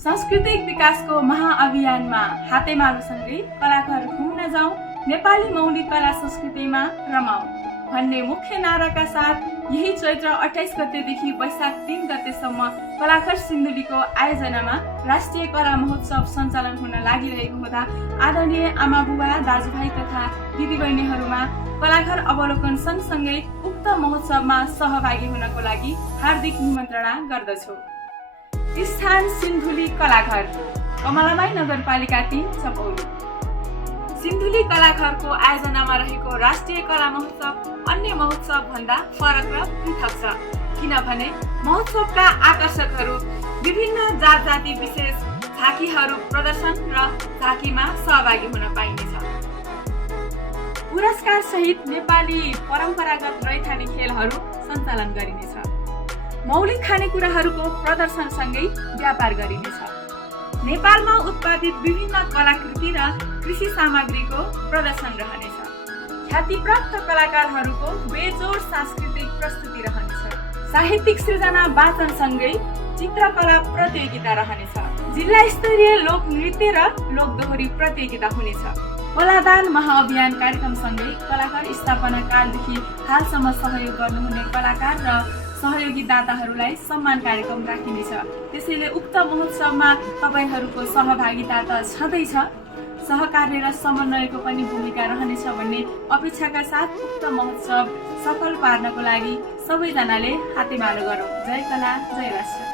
सांस्कृतिक विकासको महाअभियानमा हातेमालोसँगै कलाकार घुम्न जाउँ, नेपाली मौलिक कला संस्कृतिमा रमाउँ भन्ने मुख्य नाराका साथ यही चैत्र 28 गतेदेखि वैशाख 3 गतेसम्म कलाकार सिन्धुलीको आयोजनामा राष्ट्रिय कला महोत्सव सञ्चालन हुन लागिरहेको हुँदा आदरणीय आमा बुबा दाजुभाइ तथा दिदीबहिनीहरूमा कलाकार अवलोकन सँगसँगै उक्त महोत्सवमा सहभागी हुनको लागि हार्दिक निमन्त्रणा गर्दछु। स्थान सिन्धुली कलाघर, कमलाबाई नगरपालिका 3 चपौली। सिन्धुली कलाघरको आयोजनामा रहेको राष्ट्रिय कला महोत्सव अन्य महोत्सव भन्दा फरक र पृथक छ, किनभने महोत्सवका आकर्षकहरू विभिन्न जात जाति विशेष झाँकीहरू प्रदर्शन र झाँकीमा सहभागी हुन पाइनेछ। पुरस्कार सहित नेपाली परम्परागत रैथाने खेलहरू सञ्चालन गरिनेछ। मौलिक खानेकुराहरूको प्रदर्शनसँगै व्यापार गरिनेछ। नेपालमा उत्पादित विभिन्न कलाकृति र कृषि सामग्रीको प्रदर्शन रहनेछ। ख्यातिप्राप्त कलाकारहरूको बेजोड सांस्कृतिक प्रस्तुति रहनेछ। साहित्यिक सृजना वाचनसँगै चित्रकला प्रतियोगिता रहनेछ। जिल्ला स्तरीय लोक नृत्य र लोकदोहोरी प्रतियोगिता हुनेछ। कलादान महाअभियान कार्यक्रमसँगै कलाकार स्थापना कालदेखि हालसम्म सहयोग गर्नुहुने कलाकार र सहयोगी दाताहरूलाई सम्मान कार्यक्रम राखिनेछ। त्यसैले उक्त महोत्सवमा तपाईहरूको सहभागिता त छँदैछ, सहकार्य र समन्वयको पनि भूमिका रहनेछ भन्ने अपेक्षाका साथ उक्त महोत्सव सफल पार्नको लागि सबैजनाले हातेमालो गरौँ। जय कला, जय राष्ट्र।